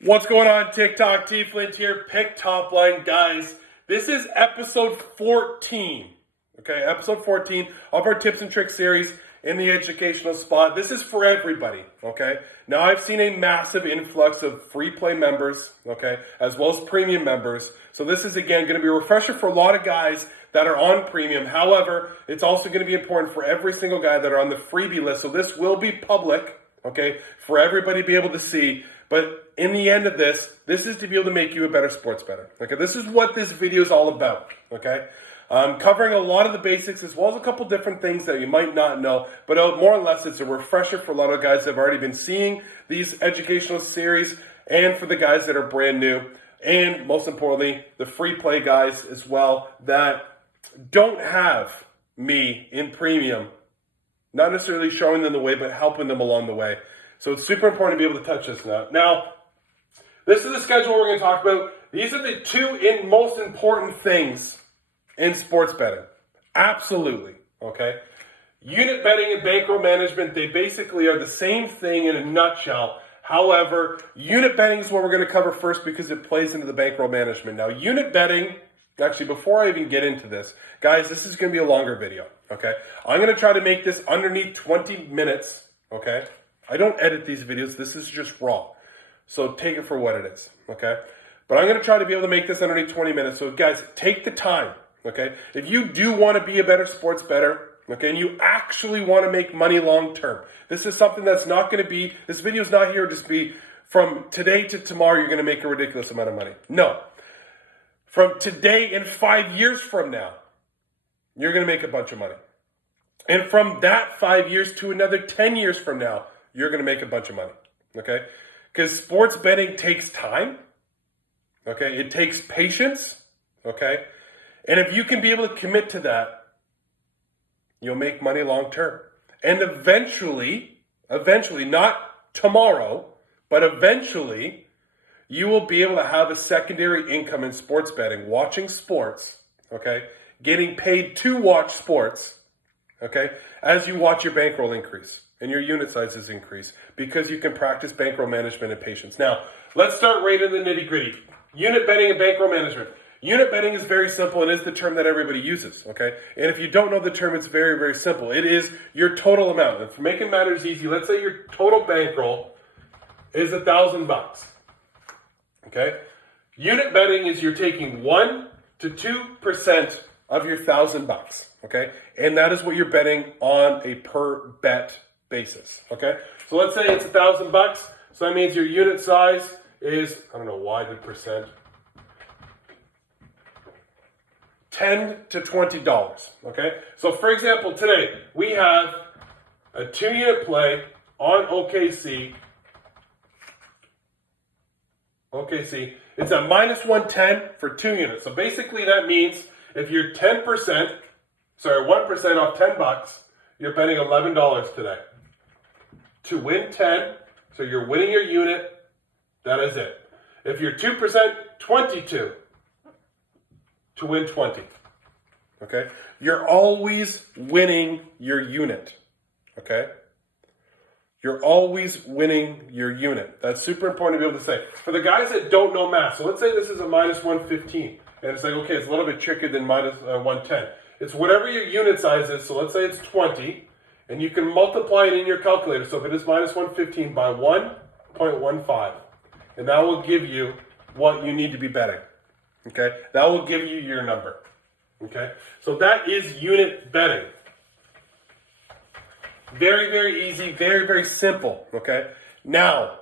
What's going on, TikTok? T Flint here, Pick Top Line. Guys, this is episode 14. Okay, episode 14 of our tips and tricks series in the educational spot. This is for everybody, okay? Now, I've seen a massive influx of free play members, okay, as well as premium members. So this is, again, going to be a refresher for a lot of guys that are on premium. However, it's also going to be important for every single guy that are on the freebie list. So this will be public, okay, for everybody to be able to see. But in the end of this is to be able to make you a better sports bettor. Okay, this is what this video is all about. Okay, covering a lot of the basics as well as a couple different things that you might not know. But more or less, it's a refresher for a lot of guys that have already been seeing these educational series, and for the guys that are brand new, and most importantly, the free play guys as well that don't have me in premium. Not necessarily showing them the way, but helping them along the way. So it's super important to be able to touch this now. Now, this is the schedule we're going to talk about. These are the two most important things in sports betting. Absolutely. Okay? Unit betting and bankroll management, they basically are the same thing in a nutshell. However, unit betting is what we're going to cover first because it plays into the bankroll management. Now, unit betting, actually, before I even get into this, guys, this is going to be a longer video. Okay? I'm going to try to make this underneath 20 minutes. Okay? I don't edit these videos. This is just raw. So take it for what it is, okay? But I'm going to try to be able to make this underneath 20 minutes. So guys, take the time, okay? If you do want to be a better sports bettor, okay, and you actually want to make money long term, this is something that's not going to be, this video is not here to just be from today to tomorrow you're going to make a ridiculous amount of money. No. From today and 5 years from now, you're going to make a bunch of money. And from that 5 years to another 10 years from now, you're going to make a bunch of money, okay? Because sports betting takes time, okay? It takes patience, okay? And if you can be able to commit to that, you'll make money long term. And eventually, not tomorrow, but eventually, you will be able to have a secondary income in sports betting, watching sports, okay? Getting paid to watch sports, okay? As you watch your bankroll increase and your unit sizes increase because you can practice bankroll management and patience. Now, let's start right in the nitty-gritty. Unit betting and bankroll management. Unit betting is very simple and is the term that everybody uses, okay? And if you don't know the term, it's very, very simple. It is your total amount. And for making matters easy, let's say your total bankroll is $1,000, okay? Unit betting is you're taking 1 to 2% of your $1,000, okay? And that is what you're betting on a per bet basis, okay? So let's say it's $1,000, so that means your unit size is, I don't know why the percent, $10 to $20, okay? So for example, today we have a 2-unit play on OKC. It's at minus 110 for 2 units. So basically that means if you're 1% off $10, you're betting $11 today. To win 10, so you're winning your unit, that is it. If you're 2%, 22 to win 20. Okay? You're always winning your unit. Okay? You're always winning your unit. That's super important to be able to say. For the guys that don't know math, so let's say this is a minus 115. And it's like, okay, it's a little bit trickier than minus 110. It's whatever your unit size is. So let's say it's 20. And you can multiply it in your calculator. So if it is minus 115 by 1.15. And that will give you what you need to be betting. Okay? That will give you your number. Okay? So that is unit betting. Very, very easy. Very, very simple. Okay? Now,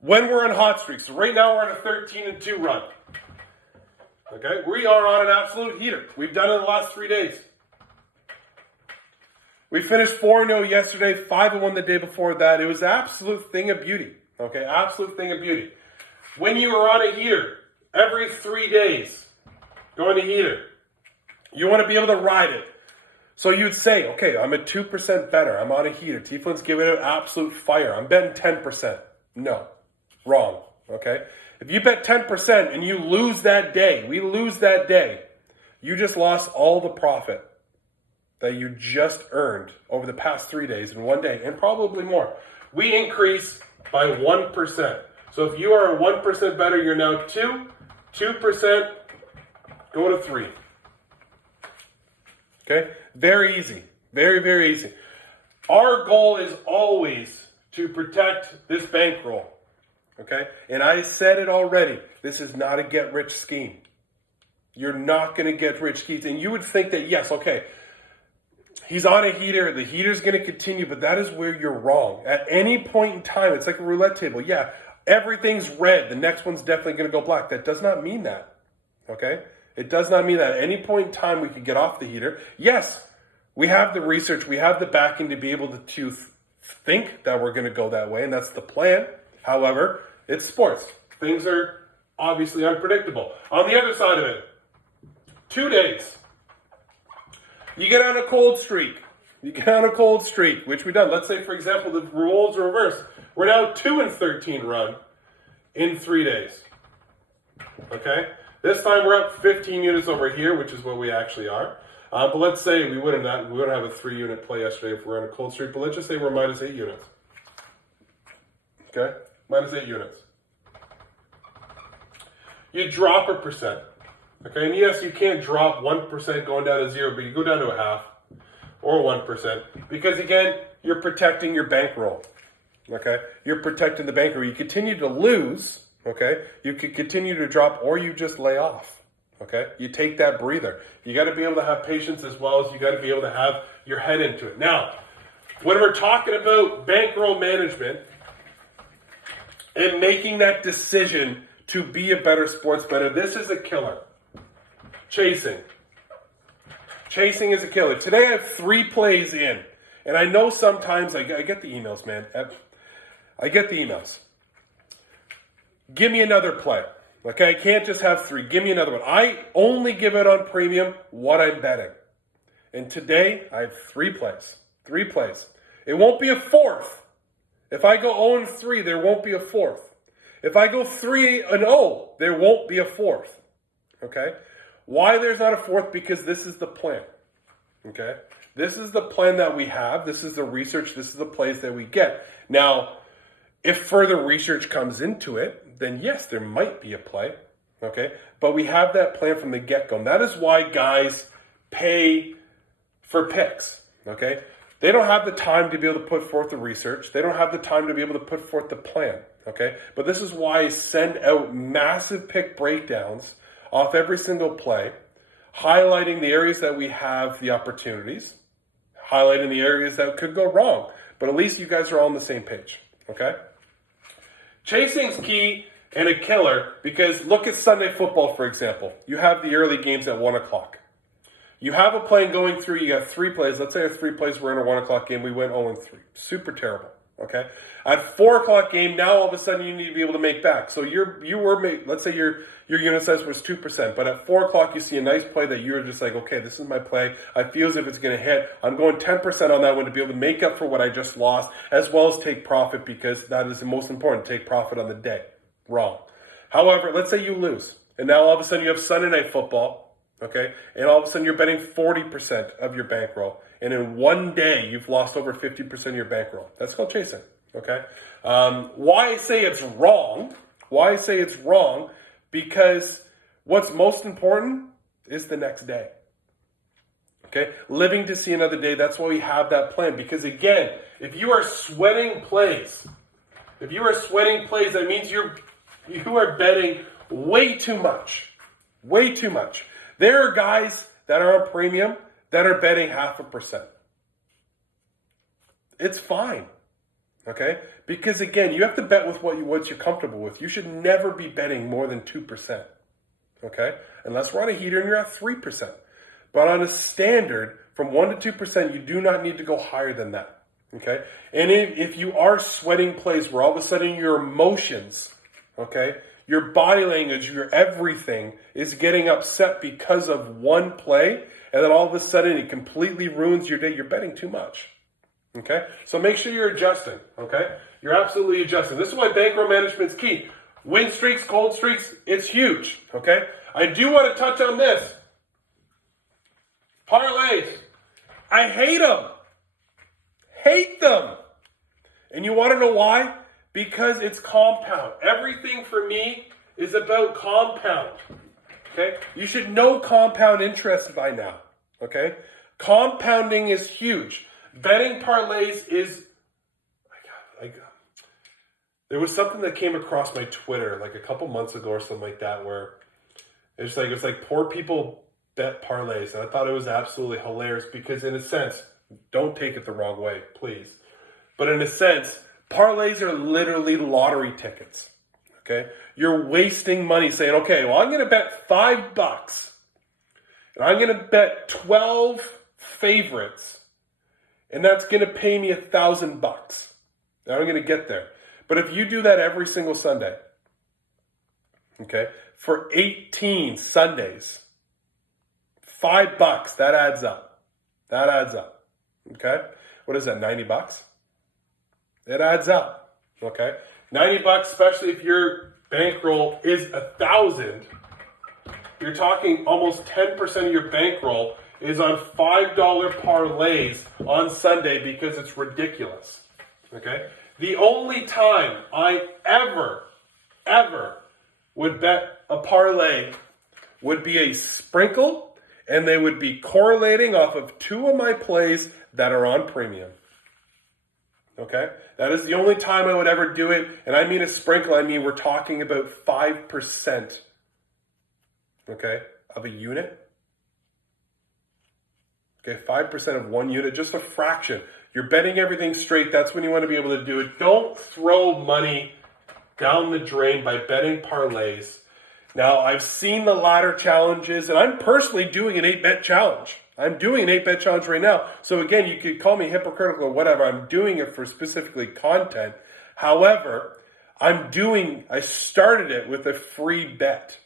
when we're on hot streaks. So right now we're on a 13-2 run. Okay? We are on an absolute heater. We've done it in the last 3 days. We finished 4-0 yesterday, 5-1 the day before that. It was an absolute thing of beauty. Okay, absolute thing of beauty. When you are on a heater, every 3 days, going to heater, you want to be able to ride it. So you'd say, okay, I'm a 2% better. I'm on a heater. T-Flint's giving it absolute fire. I'm betting 10%. No, wrong. Okay, if you bet 10% and you lose that day, we lose that day, you just lost all the profit that you just earned over the past 3 days in one day, and probably more. We increase by 1%. So if you are a 1% better, you're now 2. 2%, go to 3. Okay? Very easy. Very, very easy. Our goal is always to protect this bankroll. Okay? And I said it already. This is not a get-rich scheme. You're not going to get rich schemes. And you would think that, yes, okay, he's on a heater. The heater's going to continue, but that is where you're wrong. At any point in time, it's like a roulette table. Yeah, everything's red. The next one's definitely going to go black. That does not mean that. Okay? It does not mean that. At any point in time, we could get off the heater. Yes, we have the research. We have the backing to be able to think that we're going to go that way, and that's the plan. However, it's sports. Things are obviously unpredictable. On the other side of it, 2 days. You get on a cold streak. Which we've done. Let's say, for example, the roles are reversed. We're now 2-13 run in 3 days. Okay? This time we're up 15 units over here, which is what we actually are. But let's say we wouldn't have a 3-unit play yesterday if we're on a cold streak. But let's just say we're minus 8 units. Okay? Minus 8 units. You drop a percent. Okay, and yes, you can't drop 1% going down to 0, but you go down to a half or 1%. Because again, you're protecting your bankroll. Okay? You're protecting the bankroll. You continue to lose, okay? You could continue to drop, or you just lay off. Okay? You take that breather. You got to be able to have patience, as well as you got to be able to have your head into it. Now, when we're talking about bankroll management and making that decision to be a better sports bettor, this is a killer. Chasing. Chasing is a killer. Today I have 3 plays in. And I know sometimes I get the emails, man. I get the emails. Give me another play. Okay, I can't just have 3. Give me another one. I only give it on premium what I'm betting. And today I have 3 plays. 3 plays. It won't be a 4th. If I go 0-3, there won't be a 4th. If I go 3-0, there won't be a 4th. Okay? Why there's not a 4th? Because this is the plan. Okay? This is the plan that we have. This is the research. This is the plays that we get. Now, if further research comes into it, then yes, there might be a play. Okay? But we have that plan from the get-go. And that is why guys pay for picks. Okay? They don't have the time to be able to put forth the research. They don't have the time to be able to put forth the plan. Okay? But this is why I send out massive pick breakdowns off every single play, highlighting the areas that we have the opportunities, highlighting the areas that could go wrong. But at least you guys are all on the same page, okay? Chasing's key and a killer, because look at Sunday football, for example. You have the early games at 1 o'clock. You have a play going through, you got 3 plays. Let's say there's 3 plays, we're in a 1 o'clock game, we went 0-3. Super terrible. Okay, at 4 o'clock game, now all of a sudden you need to be able to make back. So let's say your unit size was 2%, but at 4 o'clock you see a nice play that you're just like, okay, this is my play. I feel as if it's going to hit. I'm going 10% on that one to be able to make up for what I just lost, as well as take profit, because that is the most important. Take profit on the day. Wrong. However, let's say you lose, and now all of a sudden you have Sunday night football. Okay, and all of a sudden you're betting 40% of your bankroll. And in one day, you've lost over 50% of your bankroll. That's called chasing, okay? Why I say it's wrong, because what's most important is the next day, okay? Living to see another day, that's why we have that plan. Because again, if you are sweating plays, that means you are betting way too much. There are guys that are on premium that are betting 0.5%. It's fine, okay? Because again, you have to bet with what you're comfortable with. You should never be betting more than 2%, okay? Unless we're on a heater and you're at 3%. But on a standard, from 1 to 2%, you do not need to go higher than that, okay? And if you are sweating plays where all of a sudden your emotions, okay, your body language, your everything is getting upset because of one play, and then all of a sudden it completely ruins your day, you're betting too much. Okay? So make sure you're adjusting. Okay? You're absolutely adjusting. This is why bankroll management is key. Win streaks, cold streaks, it's huge. Okay? I do want to touch on this. Parlays. I hate them. And you want to know why? Because it's compound. Everything for me is about compound. Okay? You should know compound interest by now. Okay? Compounding is huge. Betting parlays is... There was something that came across my Twitter like a couple months ago or something like that where it's like poor people bet parlays. And I thought it was absolutely hilarious because in a sense, don't take it the wrong way, please. But in a sense, parlays are literally lottery tickets. Okay? You're wasting money saying, okay, well, I'm going to bet $5 and I'm going to bet 12 favorites and that's going to pay me $1,000. Now I'm going to get there. But if you do that every single Sunday, okay, for 18 Sundays, $5, that adds up. That adds up. Okay? What is that, $90? It adds up. Okay? $90, especially if your bankroll is 1,000, you're talking almost 10% of your bankroll is on $5 parlays on Sunday because it's ridiculous. Okay? The only time I ever would bet a parlay would be a sprinkle, and they would be correlating off of two of my plays that are on premium. Okay? That is the only time I would ever do it, and I mean a sprinkle, I mean we're talking about 5%, okay, of a unit. Okay, 5% of one unit, just a fraction. You're betting everything straight. That's when you want to be able to do it. Don't throw money down the drain by betting parlays. Now, I've seen the ladder challenges, and I'm personally doing an 8-bet challenge. I'm doing an 8-bet challenge right now. So again, you could call me hypocritical or whatever. I'm doing it for specifically content. However, I started it with a free bet.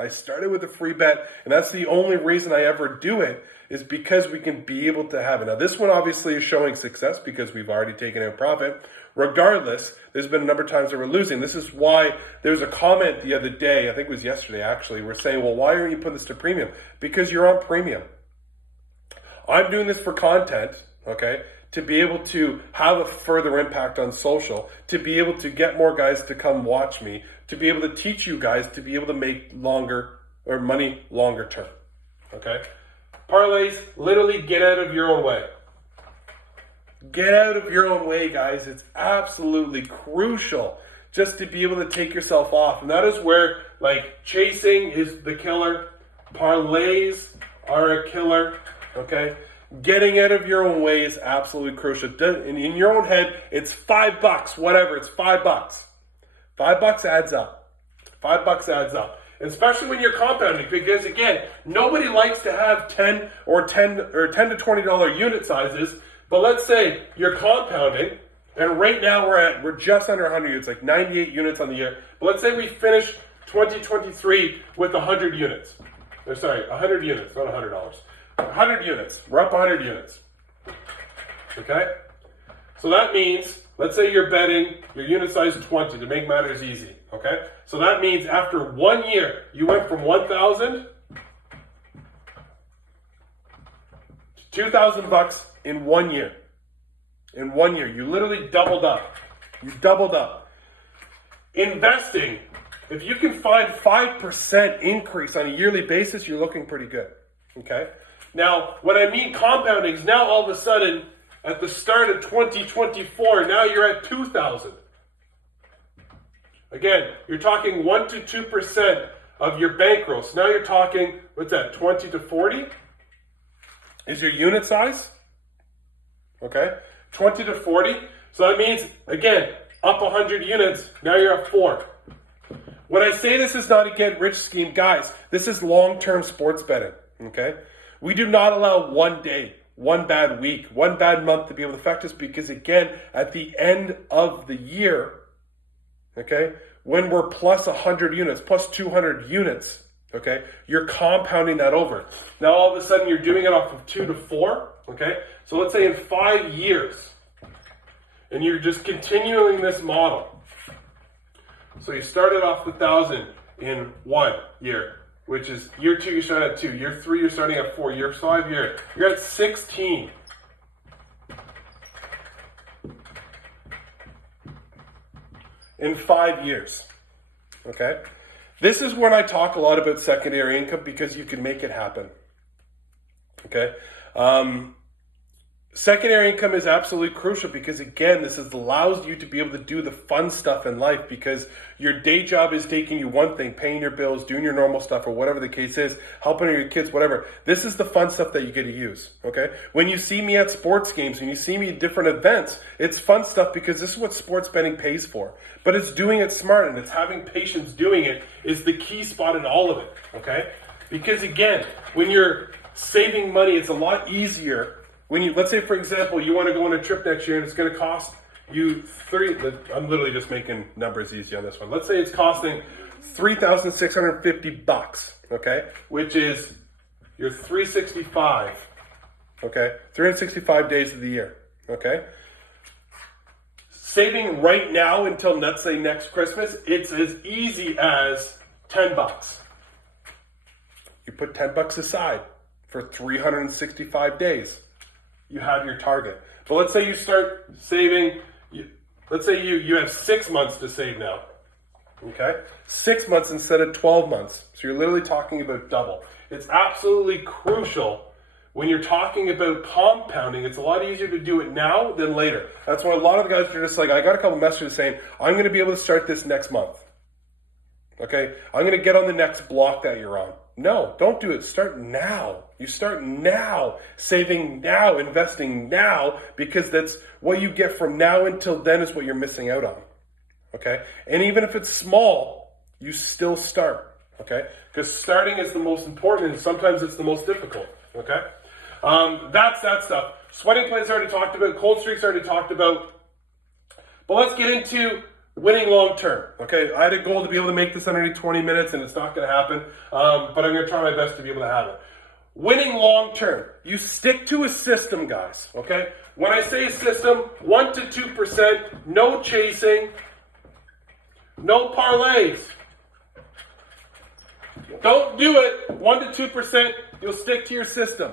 I started with a free bet, and that's the only reason I ever do it is because we can be able to have it. Now, this one obviously is showing success because we've already taken out profit. Regardless, there's been a number of times that we're losing. This is why there's a comment the other day, I think it was yesterday actually, we're saying, well, why aren't you putting this to premium? Because you're on premium. I'm doing this for content, okay, to be able to have a further impact on social, to be able to get more guys to come watch me, to be able to teach you guys to be able to make money longer term, okay? Parlays, literally get out of your own way. Get out of your own way, guys. It's absolutely crucial just to be able to take yourself off. And that is where, like, chasing is the killer. Parlays are a killer, okay? Getting out of your own way is absolutely crucial. In your own head, it's $5, whatever, it's $5. $5 adds up. $5 adds up. Especially when you're compounding, because again, nobody likes to have $10 to $20 unit sizes. But let's say you're compounding, and right now we're just under 100 units, like 98 units on the year. But let's say we finish 2023 with 100 units. 100 units, not $100. 100 units. We're up 100 units. Okay? So that means, let's say you're betting your unit size 20 to make matters easy. Okay? So that means after 1 year, you went from 1,000 to $2,000 in 1 year. In 1 year. You literally doubled up. You doubled up. Investing, if you can find 5% increase on a yearly basis, you're looking pretty good. Okay? Now, when I mean compounding is now all of a sudden, at the start of 2024, now you're at 2,000. Again, you're talking 1 to 2% of your bankroll. So now you're talking, what's that, 20 to 40? Is your unit size? Okay, 20 to 40. So that means, again, up 100 units, now you're at 4. When I say this is not a get-rich scheme, guys, this is long-term sports betting, okay? We do not allow 1 day, 1 bad week, 1 bad month to be able to affect us because, again, at the end of the year, okay, when we're plus 100 units, plus 200 units, okay, you're compounding that over. Now, all of a sudden, you're doing it off of 2 to 4, okay? So let's say in 5 years, and you're just continuing this model. So you started off with 1,000 in 1 year, which is year 2, you're starting at 2. Year 3, you're starting at 4. Year 5, you're at 16. in 5 years. Okay? This is when I talk a lot about secondary income because you can make it happen. Okay? Secondary income is absolutely crucial because, again, this allows you to be able to do the fun stuff in life because your day job is taking you one thing, paying your bills, doing your normal stuff or whatever the case is, helping your kids, whatever. This is the fun stuff that you get to use, okay? When you see me at sports games and you see me at different events, it's fun stuff because this is what sports betting pays for. But it's doing it smart and it's having patience doing it is the key spot in all of it, okay? Because, again, when you're saving money, it's a lot easier. When you, let's say, for example, you want to go on a trip next year and it's going to cost you I'm literally just making numbers easy on this one. Let's say it's costing $3,650, okay? Which is your 365, okay? 365 days of the year, okay? Saving right now until, let's say, next Christmas, it's as easy as $10. You put $10 aside for 365 days. You have your target. But let's say you start saving, let's say you have 6 months to save now, okay? 6 months instead of 12 months. So you're literally talking about double. It's absolutely crucial when you're talking about compounding. It's a lot easier to do it now than later. That's why a lot of the guys are just like, I got a couple messages saying, I'm going to be able to start this next month. Okay? I'm going to get on the next block that you're on. No, don't do it. Start now. You start now, saving now, investing now, because that's what you get from now until then is what you're missing out on. Okay? And even if it's small, you still start. Okay? Because starting is the most important and sometimes it's the most difficult. Okay? That's that stuff. Sweating plays already talked about. Cold streaks already talked about. But let's get into winning long term. Okay, I had a goal to be able to make this underneath 20 minutes, and it's not going to happen. But I'm going to try my best to be able to have it. Winning long term. You stick to a system, guys. Okay. When I say system, 1 to 2%, no chasing, no parlays. Don't do it. 1 to 2%. You'll stick to your system.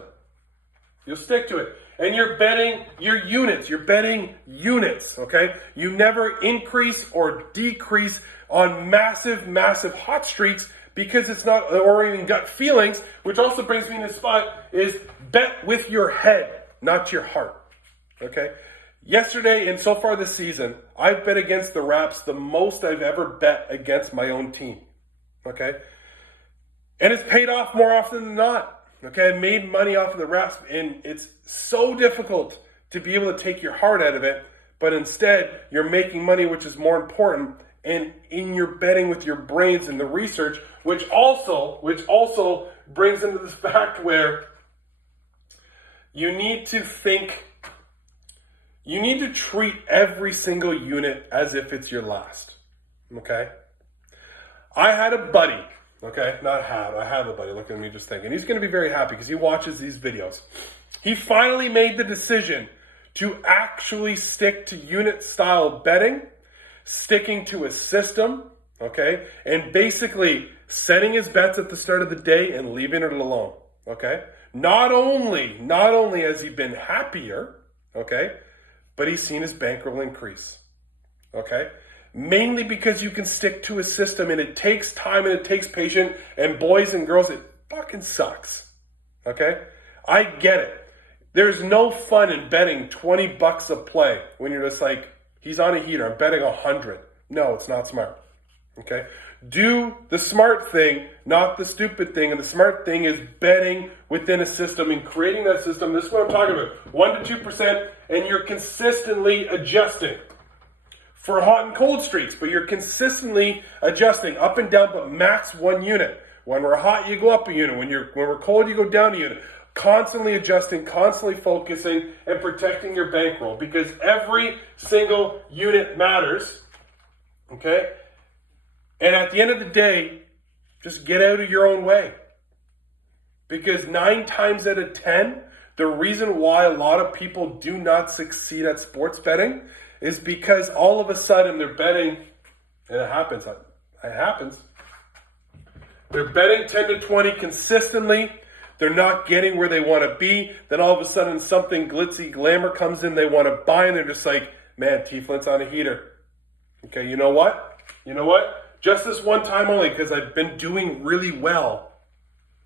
You'll stick to it. And you're betting your units. You're betting units, okay? You never increase or decrease on massive, massive hot streaks because it's not, or even gut feelings, which also brings me in this spot, is bet with your head, not your heart, okay? Yesterday and so far this season, I've bet against the Raps the most I've ever bet against my own team, okay? And it's paid off more often than not. Okay, I made money off of the Raps, and it's so difficult to be able to take your heart out of it, but instead, you're making money, which is more important, and in your betting with your brains and the research, which also brings into this fact where you need to treat every single unit as if it's your last, okay? I had a buddy. Okay, I have a buddy. Look at me just thinking. He's going to be very happy because he watches these videos. He finally made the decision to actually stick to unit style betting, sticking to a system, okay, and basically setting his bets at the start of the day and leaving it alone, okay? Not only has he been happier, okay, but he's seen his bankroll increase, okay? Mainly because you can stick to a system and it takes time and it takes patience, and boys and girls, it fucking sucks. Okay? I get it. There's no fun in betting $20 a play when you're just like, he's on a heater, I'm betting 100. No, it's not smart. Okay? Do the smart thing, not the stupid thing. And the smart thing is betting within a system and creating that system. This is what I'm talking about. 1 to 2%, and you're consistently adjusting. For hot and cold streaks, but you're consistently adjusting up and down, but max 1 unit. When we're hot, you go up a unit. When we're cold, you go down a unit. Constantly adjusting, constantly focusing, and protecting your bankroll because every single unit matters. Okay? And at the end of the day, just get out of your own way. Because 9 times out of 10, the reason why a lot of people do not succeed at sports betting is because all of a sudden they're betting, and it happens. They're betting 10 to 20 consistently. They're not getting where they want to be. Then all of a sudden something glitzy glamour comes in they want to buy, and they're just like, man, T-Flint's on a heater. Okay, you know what? You know what? Just this one time only, because I've been doing really well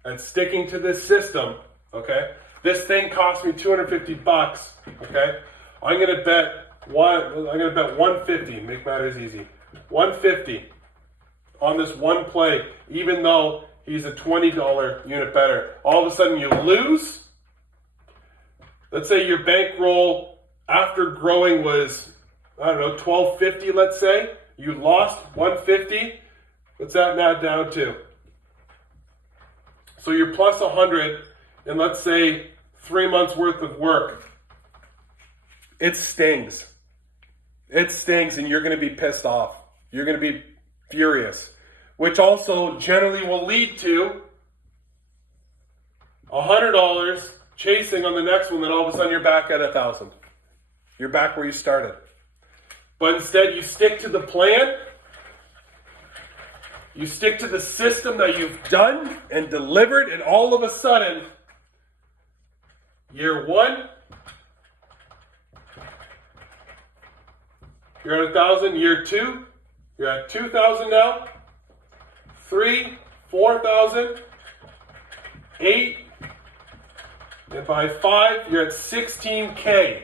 at sticking to this system, okay? This thing cost me $250, okay? I'm gonna bet 150, make matters easy. 150 on this one play, even though he's a $20 unit better. All of a sudden you lose. Let's say your bankroll after growing was, I don't know, $12.50, let's say. You lost $150. What's that now down to? So you're plus 100 in, let's say, 3 months worth of work. It stings. It stings, and you're going to be pissed off. You're going to be furious, which also generally will lead to $100 chasing on the next one. Then all of a sudden you're back at 1,000. You're back where you started. But instead you stick to the plan. You stick to the system that you've done and delivered, and all of a sudden, year one, you're at 1,000. Year two, you're at 2,000 now. 3, 4,000. 8, and by 5, you're at 16K.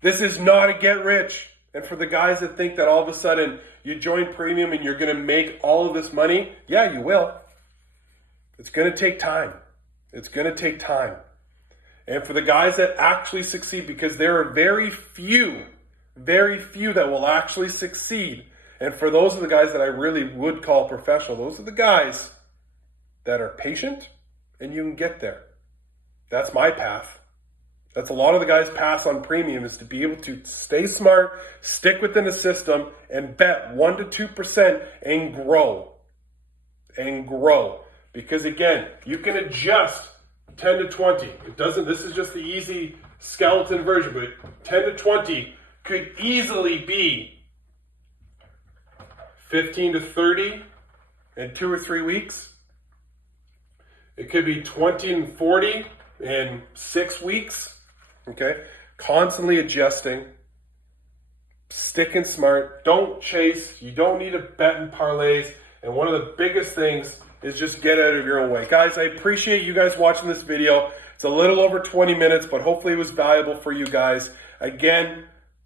This is not a get rich. And for the guys that think that all of a sudden you join premium and you're going to make all of this money, yeah, you will. It's going to take time. It's going to take time. And for the guys that actually succeed, because there are very few that will actually succeed. And for those are the guys that I really would call professional. Those are the guys that are patient and you can get there. That's my path. That's a lot of the guys' pass on premium, is to be able to stay smart, stick within the system, and bet 1% to 2% and grow. And grow. Because again, you can adjust 10 to 20. It doesn't, this is just the easy skeleton version, but 10 to 20 could easily be 15 to 30 in 2 or 3 weeks. It could be 20 and 40 in 6 weeks. Okay? Constantly adjusting. Sticking smart. Don't chase. You don't need to bet in parlays. And one of the biggest things is just get out of your own way. Guys, I appreciate you guys watching this video. It's a little over 20 minutes, but hopefully it was valuable for you guys. Again,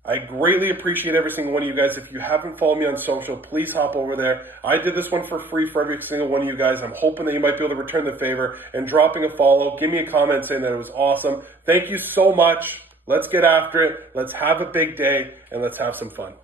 I greatly appreciate every single one of you guys. If you haven't followed me on social, please hop over there. I did this one for free for every single one of you guys. I'm hoping that you might be able to return the favor and dropping a follow. Give me a comment saying that it was awesome. Thank you so much. Let's get after it. Let's have a big day and let's have some fun.